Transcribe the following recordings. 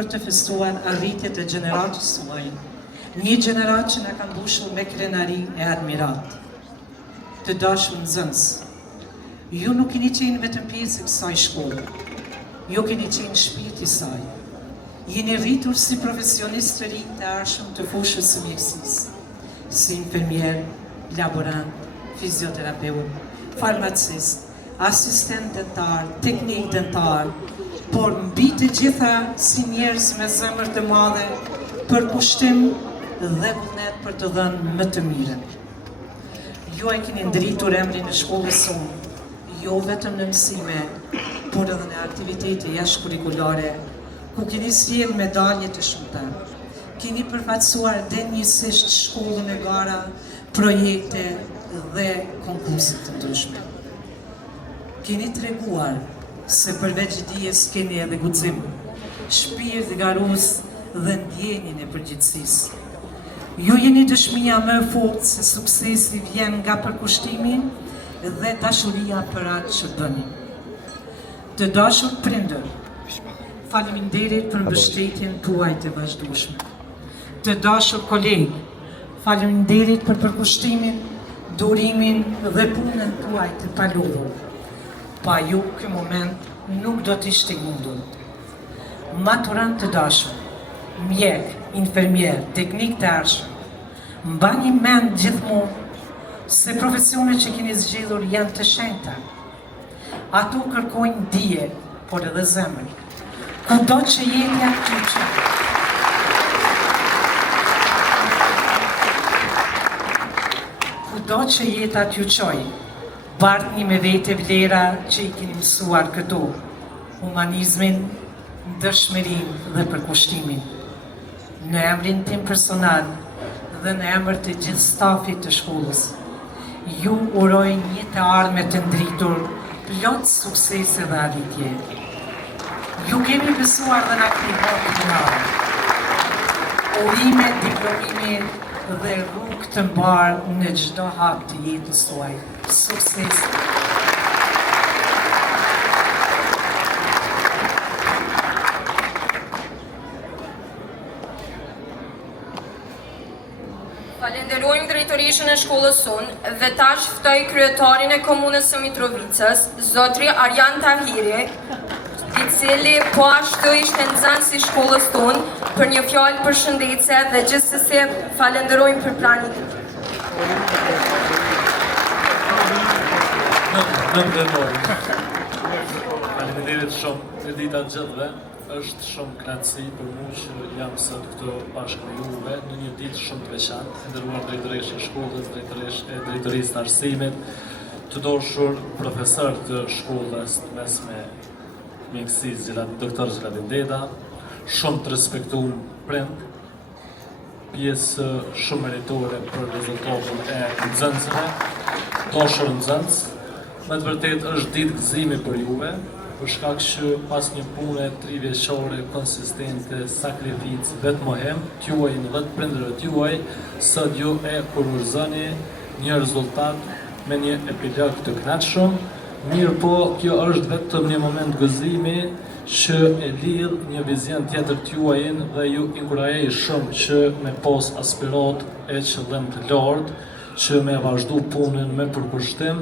për të festuar arritjet e gjeneratës tuaj, një gjenerat që na ka mbushur me krenari e admirat. Të dashur nxënës, ju nuk keni qenë vetëm pjesë e kësaj shkolle, ju keni qenë shpirti i saj. Jeni rritur si profesionist të rinj të arshëm të fushës së mjekësisë, si infermier, laborant, fizioterapeut, farmacist, asistent dentar, teknik dentar, por mbi të gjitha si njerëz me zemër të madhe për kushtim dhe vullnet për të dhënë më të mirën. Ju e keni ndritur emrin e shkollës sonë, jo vetëm në mësime, por edhe në aktivitete jashtëkurrikulare, ku keni sjellë medalje të shumta. Keni përfaqësuar denjësisht shkollën e gara, projekte dhe konkurse të ndryshme. Keni treguar se përveç dijes keni edhe guxim, shpirt garus dhe ndjenjën e përgjithësisë. Ju jeni dëshmia më e fortë se suksesi vjen nga përkushtimi dhe dashuria për atë që bëni. Të dashur prindër, faleminderit për mbështetjen tuaj të vazhdueshme. Të dashur kolegë, faleminderit për përkushtimin, durimin dhe punën tuaj të paludhur. Pa ju, ky moment nuk do të ishte mundur. Maturant të dashur, mjek, infermier, teknik të arshëm, mbani mend gjithmonë se profesionet që keni zgjedhur janë të shenjta. Ato kërkojnë dije, por edhe zemër. Kudo që jetja t'ju çojë. Kudo që jeta t'ju çojë, bartni me vete vlera që i keni mësuar këtu, humanizmin, dëshmërinë dhe përkushtimin. Në emrin tim personal dhe në emër të gjithë stafit të shkollës, ju uroj një të ardhme të ndritur, plot suksese dhe arritje. Ju kemi besuar dhe na keni bërë të mëdha. Urime, diplomime dhe rrugë të mbarë në çdo hap të jetës tuaj. Sukses! Falenderojmë drejtorishën e shkollës sonë dhe tash ftoj kryetarin e komunës së Mitrovicës, zotri Arjan Tahiri, i cili po ashtu ishte nxënës i shkollës tonë, për një fjalë përshëndetje dhe gjithsesi falenderojmë për planin. Faleminderit shumë për dita gjithëve. Është shumë kënaqësi për mua që jam sot këtu bashkë me juve në një ditë shumë të veçantë, nderuar drejtoresh e shkollës, drejtorisë të arsimit, të dashur profesor të shkollës mesme mjekësisë doktor Xheladin Deda, shumë të respektuar prind, pjesë shumë meritore për rezultatin e nxënësve, dashur nxënës, me të vërtetë është ditë gëzimi për juve, për shkak që pas një pune 3 vjeçore konsistente, sakrificë, vetmohem, t'juaj dhe të prindërve t'juaj, sot ju e kurorëzoni një rezultat me një epilog të kënaqshëm. Mirë po, kjo është vetëm një moment gëzimi që e lidh një vizion tjetër t'juajin dhe ju inkurajoj shumë që me pas aspirat e qëllim të lartë, që me vazhdu punën me përkushtim,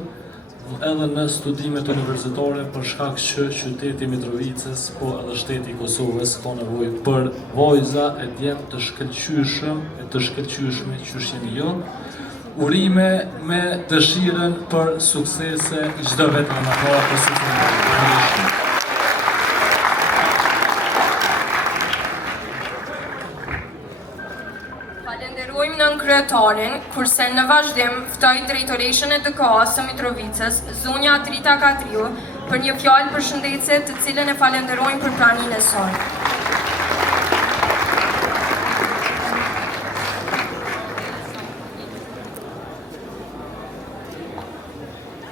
edhe në studimet universitare për shkak që qyteti i Mitrovicës, po edhe shteti i Kosovës ka nevojë për vajza e djemt të shkëlqyeshëm e të shkëlqyeshme që jeni ju. Urime me dëshirën për suksese çdo vit më të parë për suksesin. Falenderojmë nën kryetarin, kurse në vazhdim ftoj drejtoreshën e DKA-s së Mitrovicës, zonja Trita Katriu, për një fjalë përshëndetje të cilën e falenderojmë për praninë e saj.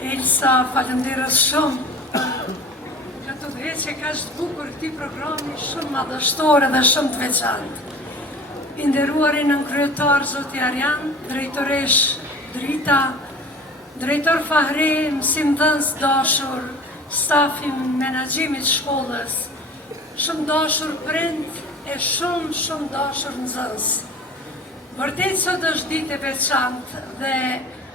Elsa, falenderës shumë. Këtë udhëheqje ka është bukur këtij programi shumë madhështore dhe shumë të veçantë. I nderuari nën kryetar zoti Arjan, drejtoresh Drita, drejtor Fahri, mësimdhënës dashur, stafi menaxhimit shkollës, shumë dashur prind, e shumë dashur nxënës. Vërtet sot është ditë e veçantë dhe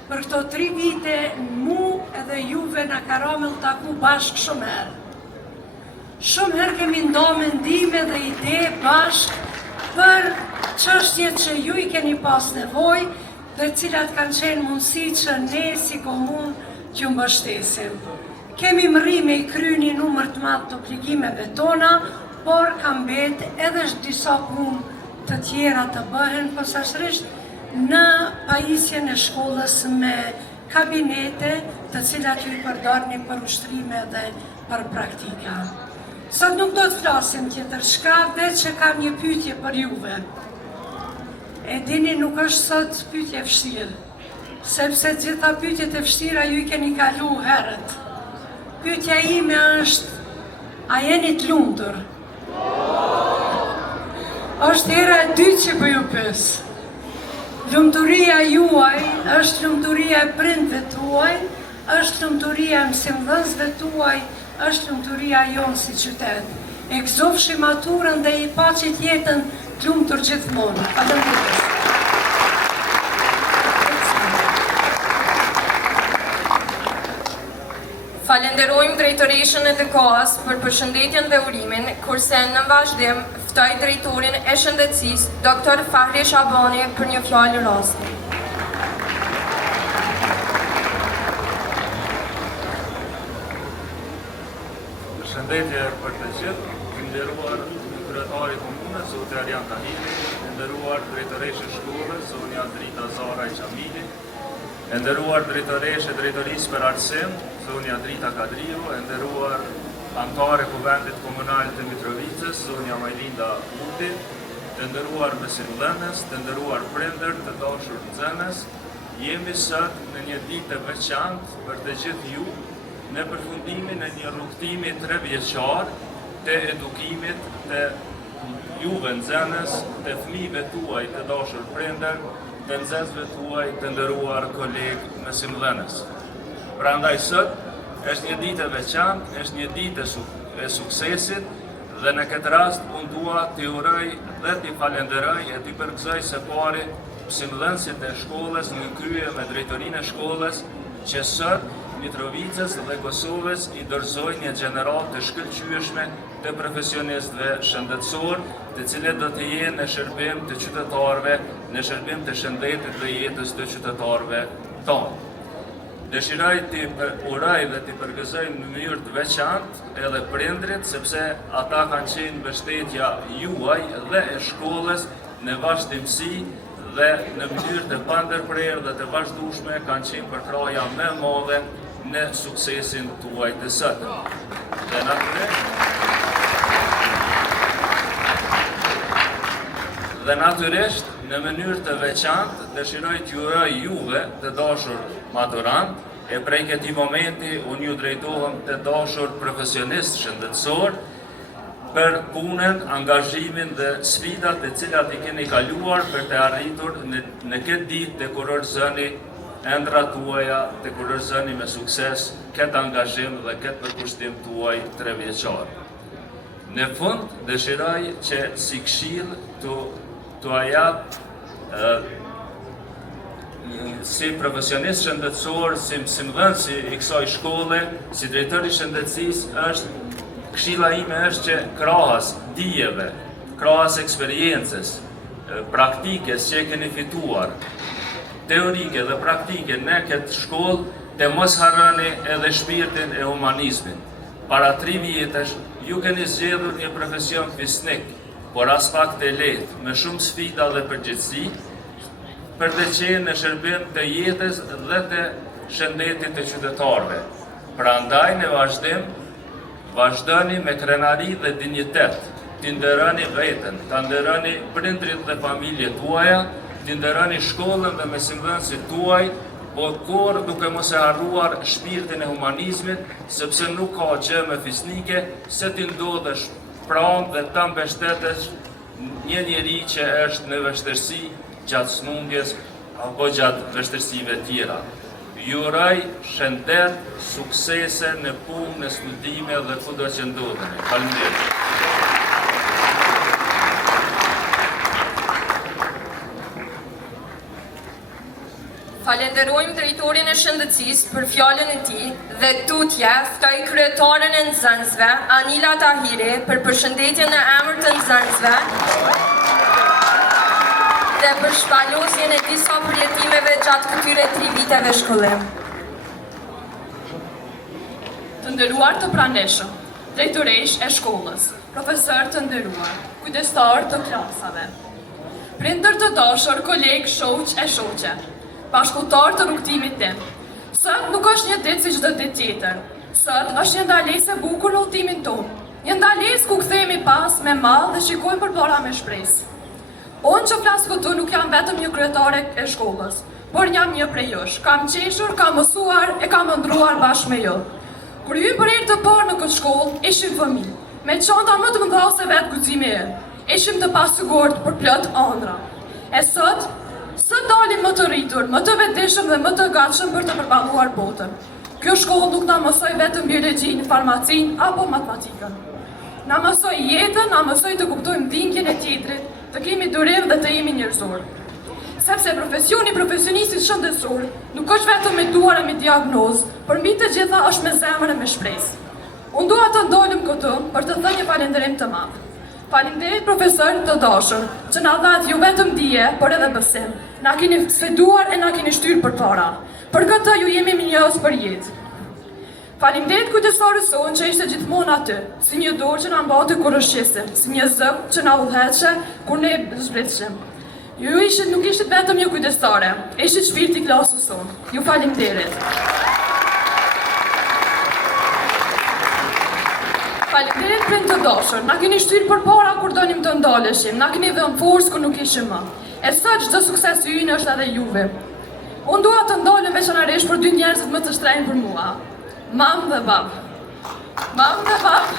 për këto 3 vite mu edhe juve na ka ra me u taku bashkë shumë herë. Shumë herë kemi ndonë mendime dhe ide bashkë për çështjet që ju i keni pas nevojë dhe cilat kanë qenë mundësi që ne si komunë që mbështesim. Kemi mri me i kry një numër të madh të obligimeve tona, por ka mbet edhe disa punë të tjera të bëhen, posaçërisht në pajisjen e shkollës me kabinete të cilat ju i përdorni për ushtrime dhe për praktika. Sot nuk do të flasim tjetër shka, veç që kam një pyetje për juve. E dini, nuk është sot pyetje vështirë, sepse gjitha pyetjet e vështira ju i keni kalu herët. Pyetja ime është, a jeni të lumtur? Është hera e dytë që po ju pyes. Lumturia juaj është lumturia e prindve tuaj, është lumturia e mësimdhënësve tuaj, është lumturia jonë si qytet. E gëzofshi maturën dhe i paqit jetën të lumtur gjithmonë. Faleminderit. Falenderojmë drejtoreshën e DKA-s për përshëndetjen dhe urimin, kurse në vazhdim ftoj drejtorin e shëndetësisë, Dr. Fahri Shabani, për një fjalë rasti. Përshëndetje për të gjithë, të nderuar kryetari i komunës, zoti Arjan Tahiri, të nderuar drejtoreshë e shkollës, zonja Drita Zara Qamili, e nderuar drejtoreshe drejtorisë për arsim, zonja Drita Kadriu, e nderuar antare Kuvendit Komunal të Mitrovicës, zonja Majlinda Urdi, të nderuar mësimdhënës, të nderuar prindër, të dashur nxënës, jemi sot në një ditë të veçantë për të gjithë ju, në përfundimin e një rrugtimi 3 vjeçar të edukimit të juve nxënës, të fëmijëve tuaj të dashur prindër, të nxënësve tuaj të nderuar kolegë mësimdhënës. Prandaj sot është një ditë e veçantë, është një ditë e suksesit dhe në këtë rast unë dua t'i uroj dhe t'i falenderoj e t'i përgëzoj së pari mësimdhënësit e shkollës në krye me drejtorinë e shkollës që sot Mitrovicës dhe Kosovës i dorëzoi një gjenerat të shkëlqyeshme të profesionistëve shëndetësor, të cilët do të jenë në shërbim të qytetarëve, në shërbim të shëndetit dhe jetës të qytetarëve tonë. Dëshiroj t'i uroj dhe t'i përgëzoj në mënyrë të veçantë edhe prindrit, sepse ata kanë qenë mbështetja juaj dhe e shkollës në vazhdimsi dhe në mënyrë të pandërprerë dhe të vazhdueshme kanë qenë përkraja më e madhe në suksesin tuaj të sotëm. Dhe natyrisht, në mënyrë të veçantë, dëshiroj t'ju uroj juve të dashur maturant, e prej këtij momenti unë ju drejtohem të dashur profesionist shëndetësor për punën, angazhimin dhe sfidat të cilat i keni kaluar për të arritur në këtë ditë të kurorëzoni ëndrat tuaja, të kurorëzoni me sukses këtë angazhim dhe këtë përkushtim tuaj 3 vjeçar. Në fund, dëshiroj që si këshill t'u jap si profesionist shëndetësor, si mësimdhënës i kësaj shkolle, si drejtori i shëndetësisë, është këshilla ime është që krahas dijeve, krahas eksperiencës, praktikës që e keni fituar, teorike dhe praktike në këtë shkollë, të mos harroni edhe shpirtin e humanizmit. Para 3 vjetësh, ju keni zgjedhur një profesion fisnik, por as pak të lehtë, me shumë sfida dhe përgjegjësi, për të qenë në shërbim të jetës dhe të shëndetit të qytetarëve. Prandaj në vazhdim, vazhdoni me krenari dhe dinjitet, t'i nderoni veten, ta nderoni prindrit dhe familjet tuaja, t'i nderoni shkollën dhe mësimdhënësit tuaj, por kur duke mos e harruar shpirtin e humanizmit, sepse nuk ka gjë më fisnike se t'i ndodhesh pranë dhe ta mbështetesh një njeri që është në vështirësi gjatë smundjes apo gjatë vështirësive tjera. Ju uroj shëndet, suksese në punë, në studime dhe kudo që ndodheni. Faleminderit. Falenderojmë drejtorin e shëndetësisë për fjalën e tij dhe tutje ftoj kryetaren e nxënësve, Anila Tahiri, për përshëndetjen në emër të nxënësve dhe për shpalosjen e disa përjetimeve gjatë këtyre 3 viteve shkollim. Të nderuar të praneshëm, drejtoresh e shkollës, profesor të nderuar, kujdestar të klasave, prindër të dashur, kolegë, shoq e shoqe, bashkëpunëtor të rrugtimit tim. Sot nuk është një ditë si çdo ditë tjetër. Sot është një ndalesë e bukur në udhëtimin tonë. Një ndalesë ku kthehemi pas me mall dhe shikojmë përpara me shpresë. Unë që flas këtu nuk jam vetëm një kryetare e shkollës, por jam një prej jush. Kam qeshur, kam mësuar e kam ndruar bashkë me ju. Kur hym për herë të parë në këtë shkollë, ishim fëmijë, me çanta më të mëdha se vetë guximi im. Ishim të pasigurt për plot ëndra. E sot dalim më të rritur, më të vetëdijshëm dhe më të gatshëm për të përballuar botën. Kjo shkollë nuk na mësoi vetëm biologjin, farmacin apo matematikën. Na mësoi jetën, na mësoi të kuptojmë dhimbjen e tjetrit, të kemi durim dhe të jemi njerëzor. Sepse profesioni profesionistit shëndetësor nuk është vetëm me duar e me diagnozë, por mbi të gjitha është me zemër e me shpresë. Unë dua të ndolëm këtu për të thënë një falënderim të madh. Faleminderit profesor të dashur, që na dhat ju vetëm dije, por edhe besim. Na keni sfiduar e na keni shtyrë përpara. Për këtë ju jemi mirënjohës për jetë. Faleminderit kujdesorës sonë që ishte gjithmonë aty, si një dorë që na mbante kur rrëshqesim, si një zë që na udhëheqe kur ne zbritshim. Ju nuk ishit vetëm një kujdestare, ishit shpirti i klasës sonë. Ju faleminderit. Faleminderit prind të dashur, na keni shtyrë përpara kur donim të ndaleshim, na keni dhënë forcë kur nuk ishim më. E sot çdo sukses i ynë është edhe juve. Unë dua të ndalem veçanërisht për 2 njerëzit më të shtrenjtë për mua. Mamë dhe babë. Mamë dhe babë.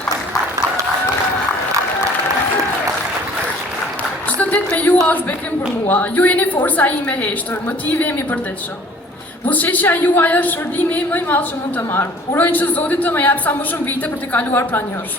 Çdo ditë me ju është bekim për mua. Ju jeni forca ime e heshtur, motivi im i përditshëm. Buzëqeshja juaj është shërbimi më i madh që mund të marr. Uroj që Zoti të më jap sa më shumë vite për të kaluar pranë jush.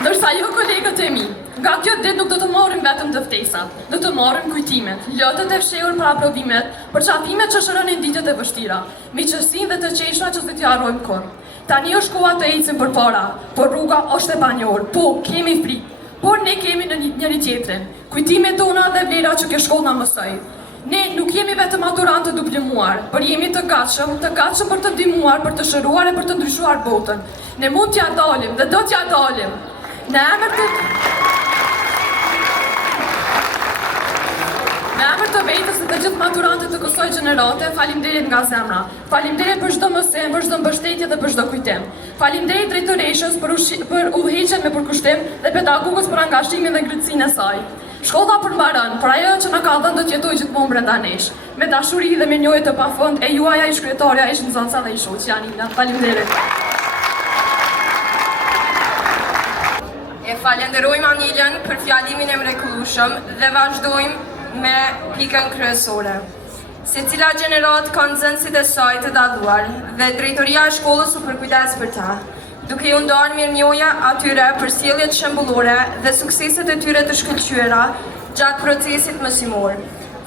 Ndërsa ju kolegët e mi, nga kjo ditë nuk do të marrim vetëm të ftesat, do të marrim kujtimet, lotët e fshehur për aplaudimet, për çafimet që shëronin ditët e vështira, miqësinë dhe të qeshura që s'do t'i harrojmë kurrë. Tani është koha të ecim përpara, por rruga është e panjohur. Po, kemi frikë, por ne kemi në njëri tjetrin. Kujtimet tona dhe vlera që kjo shkollë na mësoi. Ne nuk jemi vetëm maturantë të diplomuar, por jemi të gatshëm për të ndihmuar, për të shëruar e për të ndryshuar botën. Ne mund t'ja dalim dhe do t'ja dalim. Në emër të vetës dhe të gjithë maturantët të kësaj gjenerate, faleminderit nga zemra. Faleminderit për çdo mësim, për çdo mbështetje dhe për çdo kujtim. Faleminderit drejtoreshës për udhëheqjen me përkushtim dhe pedagogës për angazhimin dhe ngritësinë e saj. Shkolla përmbaron, për ajo që na ka dhënë do të jetojë gjithmonë brenda nesh. Me dashuri dhe me njohje të pafund e juaja ish kryetarja, ish nxënësa dhe ish shoqja Anila. Faleminderit. E falenderojmë Anilën për fjalimin e mrekullueshëm dhe vazhdojmë me pikën kryesore. Secila gjenerat ka nxënësit e saj të dalluar dhe drejtoria e shkollës u përkujdes për ta, duke ju ndarë mirënjohja atyre për sjelljet shembullore dhe sukseset e tyre të shkëlqyera gjatë procesit mësimor.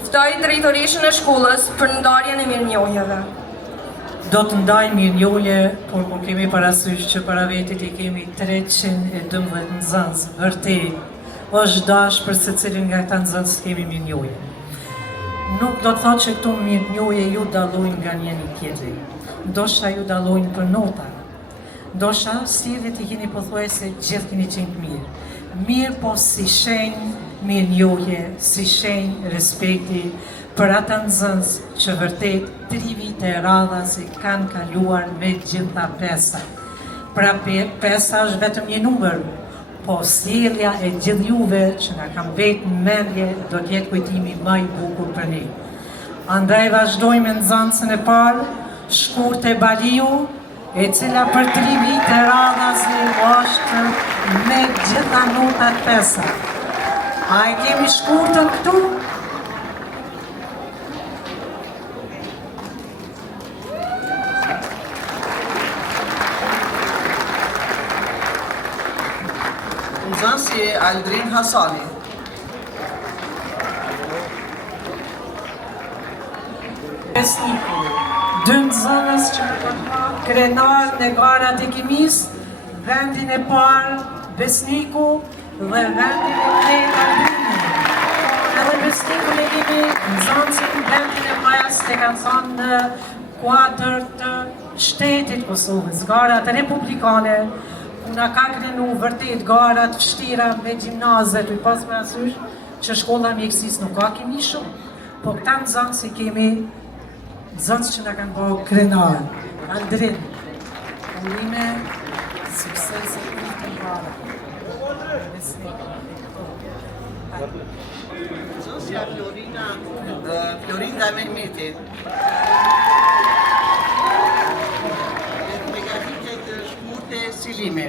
Ftoj drejtoreshën e shkollës për ndarjen e mirënjohjeve. Do të ndaj mirënjohje, por po kemi parasysh që para vetit i kemi 312 nxënës. Vërtet, është dash për secilin nga këta nxënës kemi mirënjohje. Nuk do të thotë që këtu mirënjohje ju dallojnë nga njëri tjetri. Ndoshta ju dallojnë për nota. Ndoshta sjelljet i keni pothuajse gjithë keni qenë mirë. Mirë po si shenjë mirënjohje, si shenjë respekti për ata nxënës që vërtet 3 vite e radha si kanë kaluar me gjitha pesa. Pra pesa është vetëm një numër, po sjellja e gjithë juve që nga kam vetë në mendje do t'jetë kujtimi më i bukur për ne. Andaj vazhdojmë me nxënësën e parë, Shkurte Baliu, e cila për 3 vite e radha është me gjitha notat pesa. A e kemi Shkurtën këtu? Nxënësi Aldrin Hasani. Besniku, dy nxënës që në kanë pa krenar në garat e kimis, vendin e parë Besniku dhe vendin e tretë Albini. Edhe Besniku ne kemi nxënësin vendin e majas të kanë thënë në kuadër të shtetit Kosovës, garat republikane, puna ka krenu vërtet garat vështira me gjimnazet, u pas me asysh që shkolla mjekësis nuk ka kemi shumë, po këta nxënës i kemi nxënës që na kanë bëu krenar, Aldrin, urime, suksese të mëdha. Nxënësja Florinda Mehmeti. Përgatitje të shkurte Silime.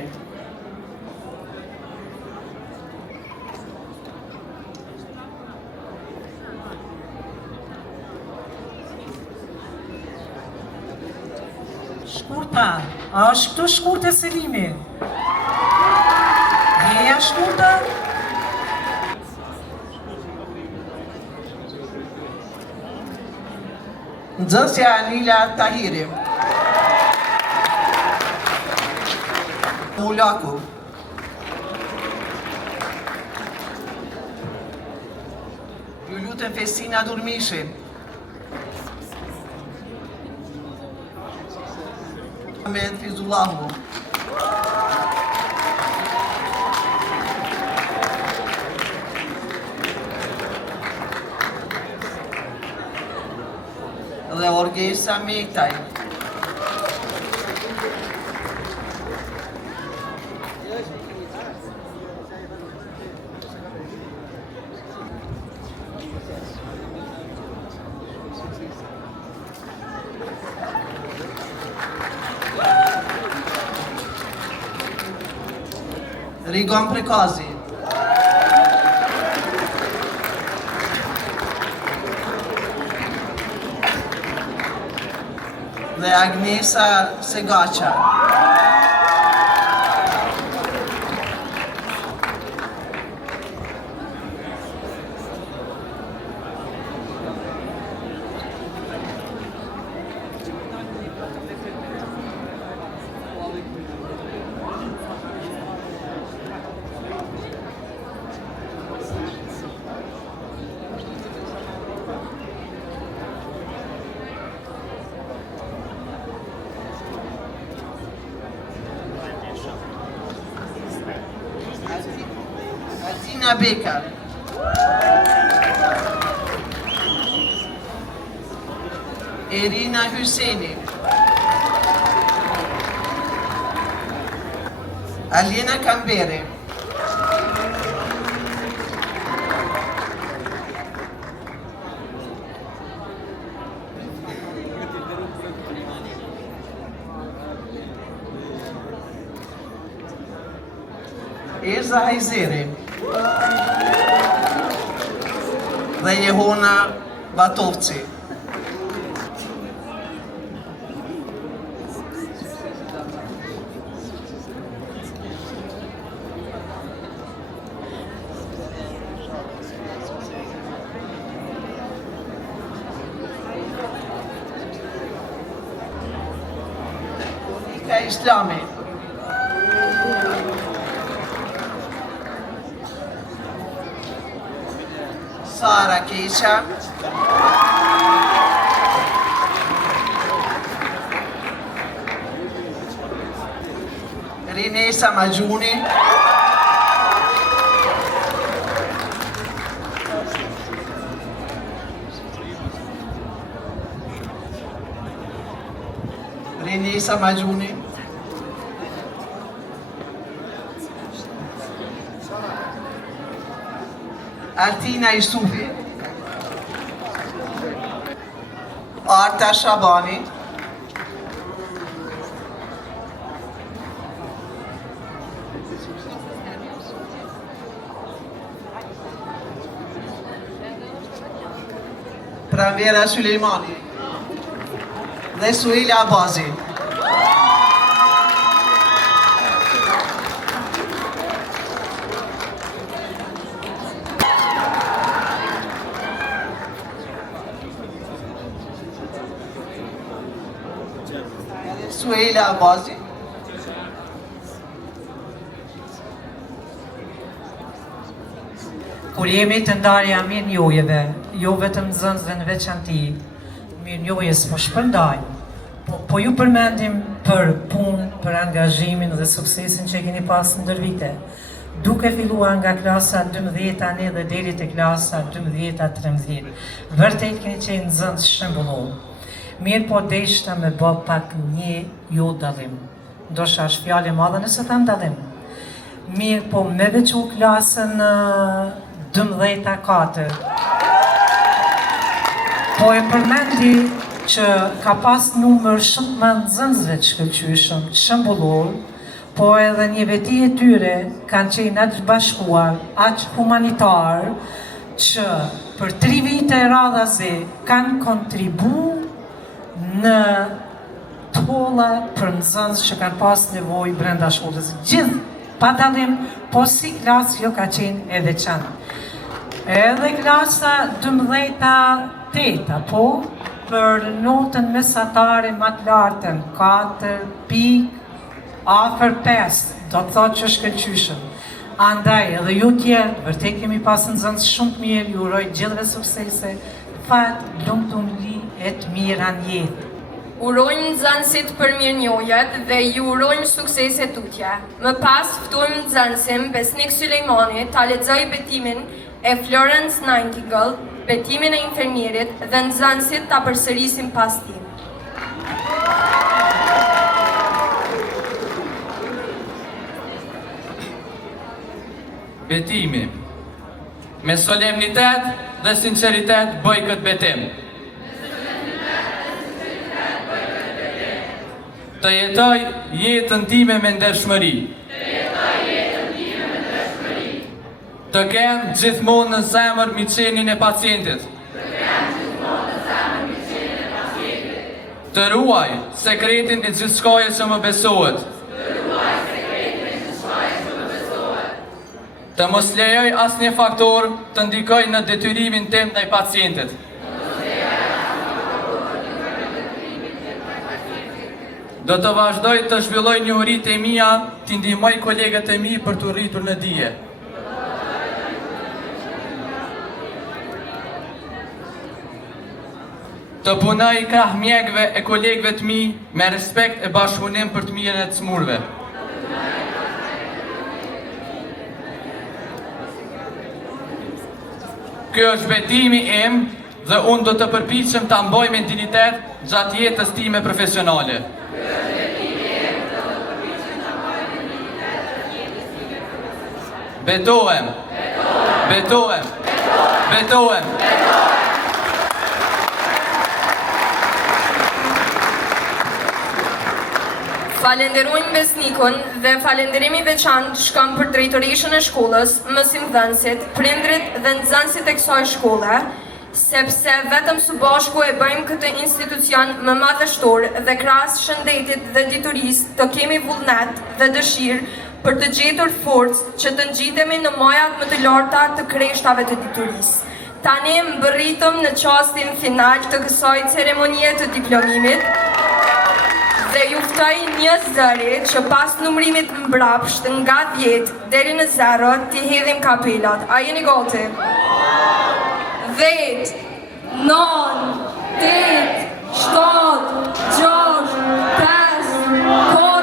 Shkurta, a është këtu shkurte Selimi? Heja shkurta? Nxënësja Anila Tahiri. Mulaku. Ju lutem Festina Durmishi. Ahmed Fizullahu. Dhe Orgesa Metaj. Rigon Prekazi. Dhe Agnesa Segaqa. Altina Bekar. Irina Hyseni. Alina Kambere. Eza Hajzeri. Dhe Jehona Batovci. Monika Islami. Sara Keqa. Rinesa Majuni. Rinesa Majuni. Altina Isufi. Arta Shabani. Pranvera Sulejmani. Dhe Suila Abazi. Suela Abazi. Kur jemi të ndarja mirë njojeve, jo vetëm nxënësve në veçanti, mirë njojes po shpërndajnë, po ju përmendim për punë, për angazhimin dhe suksesin që keni pas ndër vite, duke filluar nga klasa 12 dhe deri te klasa 12-13. Vërtet keni qenë nxënës shembullor. Mirë po deshta me bë pak një jo dallim. Ndoshta është fjalë e madhe nëse ta ndallim. Mirë po me veçu klasën 12-4. Po e përmendi që ka pas numër shumë më nxënësve të shkëlqyeshëm, shembullor, po edhe një veti e tyre kanë qenë aq bashkuar, aq humanitar, që për 3 vite radhazi kanë kontribu në tolla për nxënës që kanë pas nevojë brenda shkollës. Gjithë, pa dallim, po si klasë jo ka qenë e veçantë. Edhe klasa 12-8, po për notën mesatare më të lartën, 4 pikë afër 5, do të thotë që shkëlqyeshëm. Andaj edhe ju tjerë, vërtet kemi pas nxënës shumë të mirë, ju uroj gjithëve suksese, fat, lumturi e të mira në jetë. Urojmë nxënësit për mirënjohjet dhe ju urojmë suksese tutje. Më pas ftojmë nxënësin Besnik Sulejmani ta lexojë betimin e Florence Nightingale, betimin e infermierit dhe nxënësit ta përsërisin pas tij. Betimi. Me solemnitet dhe sinceritet bëj këtë betim. Të jetoj jetën time me ndershmëri. Të kem gjithmonë në zemër miqenin e pacientit. Të ruaj sekretin e gjithçkaje që më besohet. Të mos lejoj asnjë faktor të ndikoj në detyrimin tim ndaj pacientit. Do të vazhdoj të zhvilloj njohuritë e mia, të ndihmoj kolegët e mi për të rritur në dije. Të punoj krah mjekëve e kolegëve të mi me respekt e bashkëpunim për të mirën e të smurve. Ky është betimi im dhe unë do të përpiqem ta mbaj me dignitet gjatë jetës time profesionale. Betohem. Betohem. Betohem. Falenderojmë Besnikun dhe falenderimi veçantë shkon për drejtoreshën e shkollës, mësimdhënësit, prindrit dhe nxënësit e kësaj shkolle, sepse vetëm së bashku e bëjmë këtë institucion më madhështor dhe krahas shëndetit dhe diturisë të kemi vullnet dhe dëshirë për të gjetur forcë që të ngjitemi në majat më të larta të kreshtave të diturisë. Tani mbërritëm në çastin final të kësaj ceremonie të diplomimit dhe ju ftoj një zëri që pas numërimit mbrapsht nga 10 deri në 0 t'i hedhim kapelat. A jeni gati? 10, 9, 8, 7, 6, 5, 4